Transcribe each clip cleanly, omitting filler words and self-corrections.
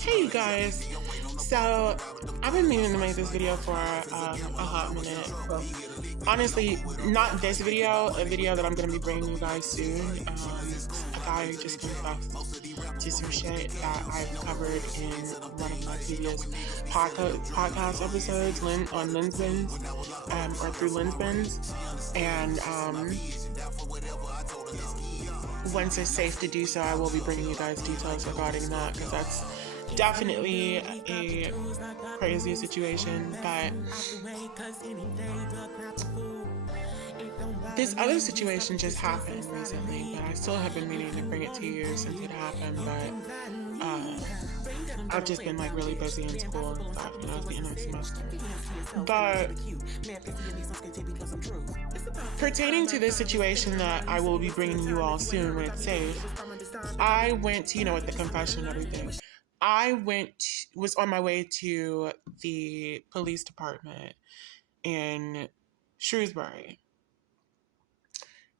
Hey you guys, so I've been meaning to make this video for a hot minute. Well, honestly, not this video, a video that I'm going to be bringing you guys soon. A guy just confessed to some shit that I've covered in one of my previous podcast episodes on Linsbins, or through Linsbins. And once it's safe to do so, I will be bringing you guys details regarding that, because that's definitely a crazy situation. But this other situation just happened recently, but I still have been meaning to bring it to you since it happened. But I've just been like really busy in school and stuff, and I was the end of the semester. But pertaining to this situation that I will be bringing you all soon when it's safe, I went to, with the confession and everything, was on my way to the police department in Shrewsbury.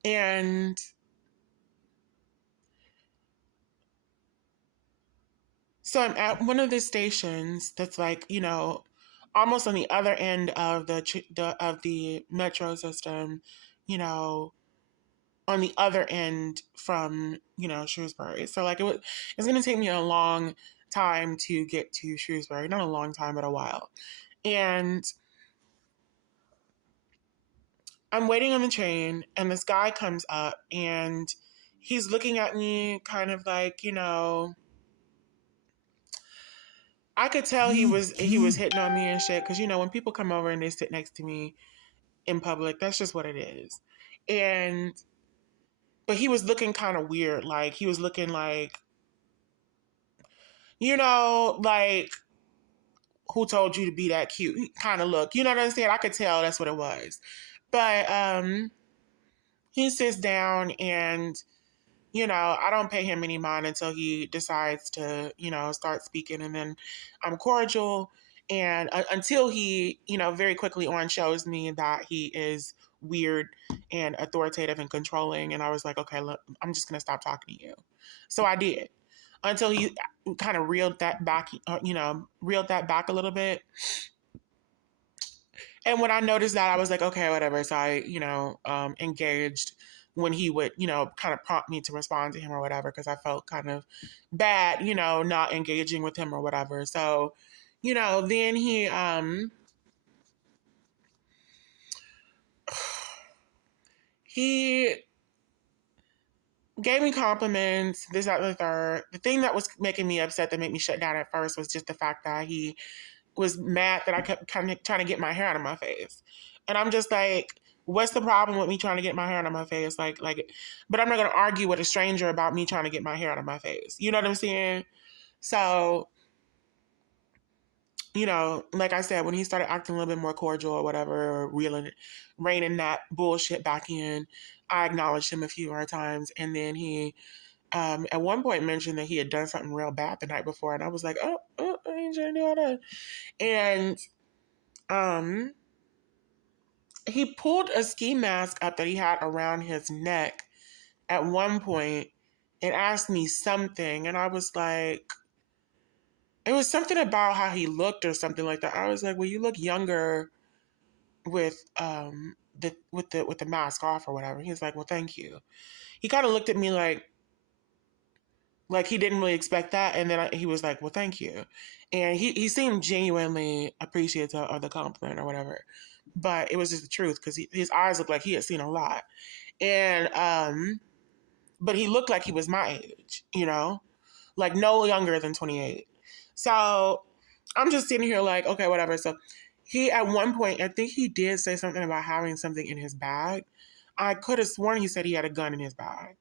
And so I'm at one of the stations that's like, almost on the other end of the metro system, on the other end from, Shrewsbury. So like it's going to take me a long time to get to Shrewsbury. Not a long time, but a while. And I'm waiting on the train, and this guy comes up, and he's looking at me kind of like, I could tell he was hitting on me and shit, because when people come over and they sit next to me in public, that's just what it is. But he was looking kind of weird, like he was looking like, like, who told you to be that cute kind of look, you know what I'm saying? I could tell that's what it was. But he sits down, and I don't pay him any mind until he decides to, start speaking. And then I'm cordial. And until he, very quickly on shows me that he is weird and authoritative and controlling. And I was like, okay, look, I'm just going to stop talking to you. So I did, until he kind of reeled that back a little bit. And when I noticed that, I was like, okay, whatever. So I, engaged when he would, kind of prompt me to respond to him or whatever, because I felt kind of bad, not engaging with him or whatever. So, then he gave me compliments, this, that, and the third. The thing that was making me upset, that made me shut down at first, was just the fact that he was mad that I kept kind of trying to get my hair out of my face. And I'm just like, what's the problem with me trying to get my hair out of my face? But I'm not going to argue with a stranger about me trying to get my hair out of my face. You know what I'm saying? So, like I said, when he started acting a little bit more cordial or whatever, or reining that bullshit back in, I acknowledged him a few more times. And then he, at one point, mentioned that he had done something real bad the night before. And I was like, oh, I ain't trying to do all that. And he pulled a ski mask up that he had around his neck at one point and asked me something. And I was like, it was something about how he looked or something like that. I was like, well, you look younger with the mask off or whatever. He was like, well, thank you. He kind of looked at me like he didn't really expect that. And then he was like, well, thank you. And he seemed genuinely appreciative of the compliment or whatever. But it was just the truth, because his eyes looked like he had seen a lot. And, but he looked like he was my age, like no younger than 28. So I'm just sitting here like, okay, whatever. So he, at one point, I think he did say something about having something in his bag. I could have sworn he said he had a gun in his bag.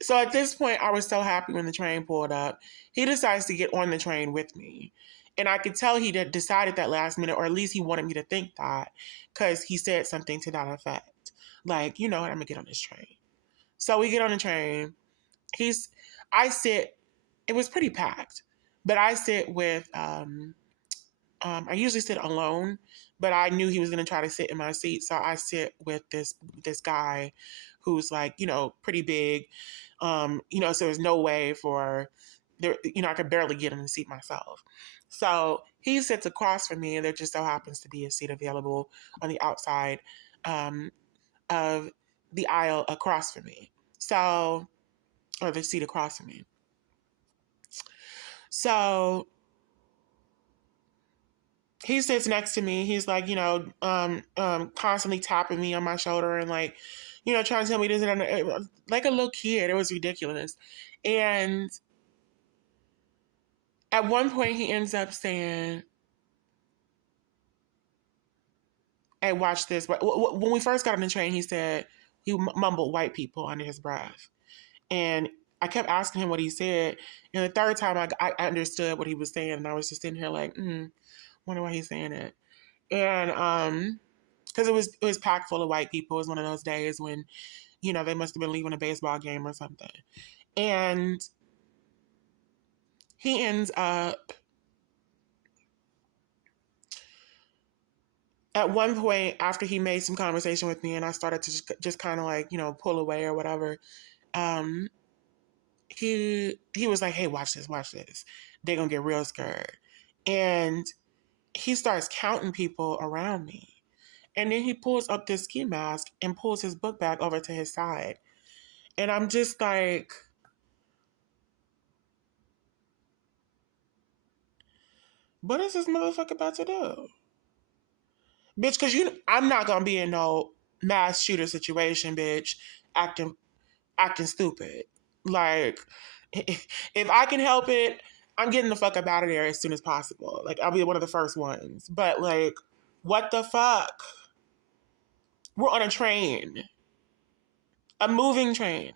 So at this point, I was so happy when the train pulled up. He decides to get on the train with me. And I could tell he decided that last minute, or at least he wanted me to think that, because he said something to that effect. Like, you know what, I'm going to get on this train. So we get on the train. It was pretty packed, but I sit with, I usually sit alone, but I knew he was going to try to sit in my seat. So I sit with this guy who's like, pretty big. So there's no way for there, I could barely get in the seat myself. So he sits across from me, and there just so happens to be a seat available on the outside of the aisle across from me. So, or the seat across from me. So he sits next to me. He's like, constantly tapping me on my shoulder and like, trying to tell me this and like a little kid. It was ridiculous. And at one point, he ends up saying, "Hey, watch this." But when we first got on the train, he said he mumbled "white people" under his breath, and I kept asking him what he said. And the third time, I understood what he was saying, and I was just sitting here like, wonder why he's saying it. And because it was packed full of white people. It was one of those days when they must have been leaving a baseball game or something. And he ends up at one point after he made some conversation with me, and I started to just kind of like pull away or whatever. Um, he was like, "Hey, watch this, watch this. They're gonna get real scared," and he starts counting people around me. And then he pulls up this ski mask and pulls his book bag over to his side. And I'm just like, what is this motherfucker about to do? Bitch, because I'm not going to be in no mass shooter situation, bitch, acting stupid. Like, if I can help it, I'm getting the fuck up out of there as soon as possible. Like, I'll be one of the first ones. But, like, what the fuck? We're on a train, a moving train.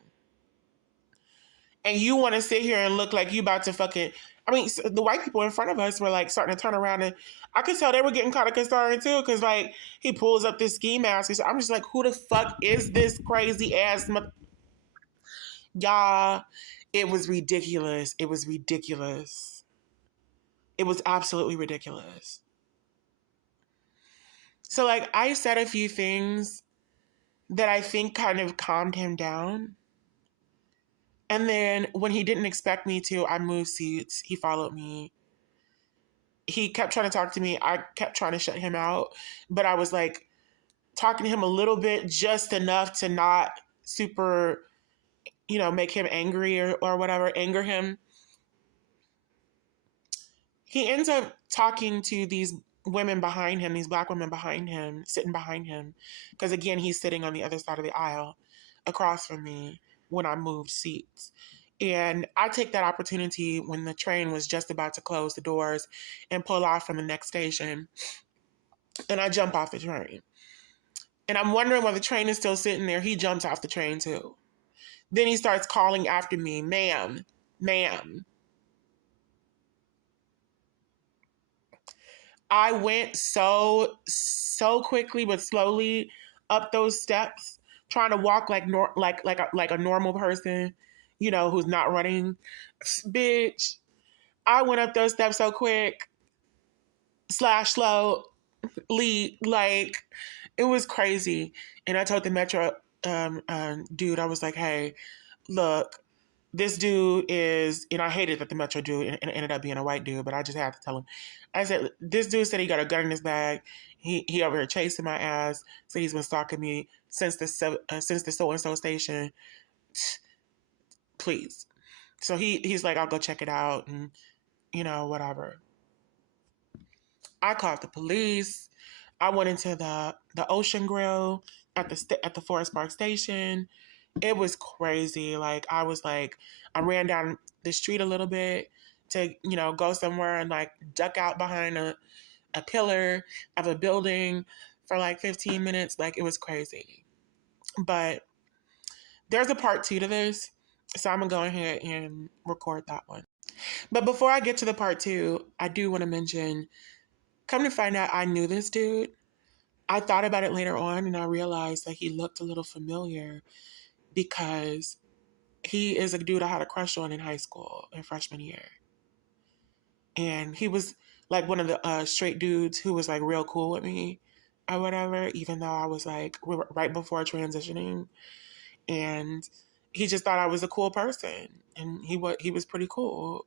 And you want to sit here and look like you about to fucking. I mean, the white people in front of us were like starting to turn around, and I could tell they were getting kind of concerned too, because like he pulls up this ski mask. So I'm just like, who the fuck is this crazy ass? Y'all, it was ridiculous. It was ridiculous. It was absolutely ridiculous. So like, I said a few things that I think kind of calmed him down. And then when he didn't expect me to, I moved seats. He followed me. He kept trying to talk to me. I kept trying to shut him out. But I was like talking to him a little bit, just enough to not super, make him angry or whatever, anger him. He ends up talking to these women behind him, these black women behind him, sitting behind him. Because again, he's sitting on the other side of the aisle across from me when I moved seats. And I take that opportunity when the train was just about to close the doors and pull off from the next station. And I jump off the train. And I'm wondering why the train is still sitting there. He jumps off the train too. Then he starts calling after me, ma'am, ma'am. I went so quickly but slowly up those steps, trying to walk like a normal person, who's not running. Bitch, I went up those steps so quick slash slow, like it was crazy. And I told the metro dude, I was like, hey, look, this dude is, I hated that the metro dude ended up being a white dude, but I just had to tell him. I said, this dude said he got a gun in his bag. He over here chasing my ass. So he's been stalking me since the so and so station. Please. So he's like, I'll go check it out and whatever. I called the police. I went into the Ocean Grill at the Forest Park station. It was crazy. Like I ran down the street a little bit to go somewhere and like duck out behind a pillar of a building for like 15 minutes. Like it was crazy. But there's a part 2 to this, so I'm gonna go ahead and record that one. But before I get to the part 2, I do want to mention. Come to find out, I knew this dude. I thought about it later on, and I realized that he looked a little familiar because he is a dude I had a crush on in high school in freshman year. And he was like one of the straight dudes who was like real cool with me or whatever, even though I was like right before transitioning. And he just thought I was a cool person. And he was pretty cool.